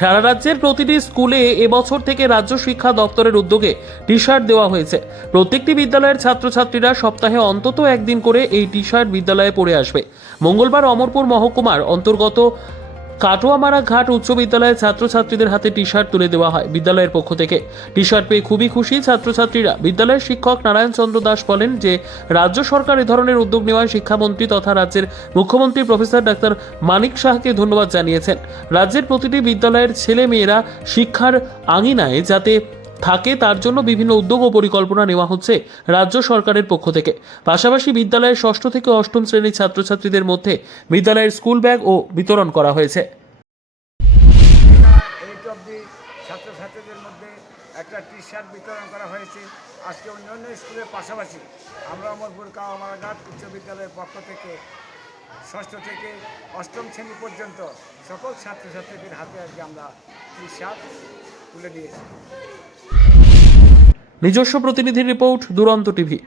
সারা রাজ্যের প্রতিটি স্কুলে এবছর থেকে রাজ্য শিক্ষা দপ্তরের উদ্যোগে টি শার্ট দেওয়া হয়েছে। প্রত্যেকটি বিদ্যালয়ের ছাত্রছাত্রীরা সপ্তাহে অন্তত একদিন করে এই টি শার্ট বিদ্যালয়ে পড়ে আসবে। মঙ্গলবার অমরপুর মহকুমার অন্তর্গত কাটোয়ামারা ঘাট উচ্চ বিদ্যালয়ের ছাত্রছাত্রীদের হাতে টি শার্ট তুলে দেওয়া হয় বিদ্যালয়ের পক্ষ থেকে। টি শার্ট পেয়ে খুবই খুশি ছাত্রছাত্রীরা। বিদ্যালয়ের শিক্ষক নারায়ণ চন্দ্র দাস বলেন যে, রাজ্য সরকার এ ধরনের উদ্যোগ নেওয়ায় শিক্ষামন্ত্রী তথা রাজ্যের মুখ্যমন্ত্রী প্রফেসর ডাক্তার মানিক শাহকে ধন্যবাদ জানিয়েছেন। রাজ্যের প্রতিটি বিদ্যালয়ের ছেলে মেয়েরা শিক্ষার আঙিনায় যাতে থাকে, তার জন্য বিভিন্ন উদ্যোগ ও পরিকল্পনা নেওয়া হচ্ছে রাজ্য সরকারের পক্ষ থেকে। পাশাপাশি বিদ্যালয়ের ষষ্ঠ থেকে অষ্টম শ্রেণির ছাত্রছাত্রীদের মধ্যে বিদ্যালয়ের স্কুল ব্যাগ ও বিতরণ করা হয়েছে। একটা টি শার্ট বিতরণ করা হয়েছে। আজকে অন্যান্য স্কুলের পাশাপাশি আমরা অমরপুর কাওয়ামারাঘাট উচ্চ বিদ্যালয়ের পক্ষ থেকে ষষ্ঠ থেকে অষ্টম শ্রেণি পর্যন্ত সকল ছাত্রছাত্রীদের হাতে আজকে আমরা শার্ট তুলে দিয়েছি। নিজস্ব প্রতিনিধি রিপোর্ট, দুরন্ত টিভি।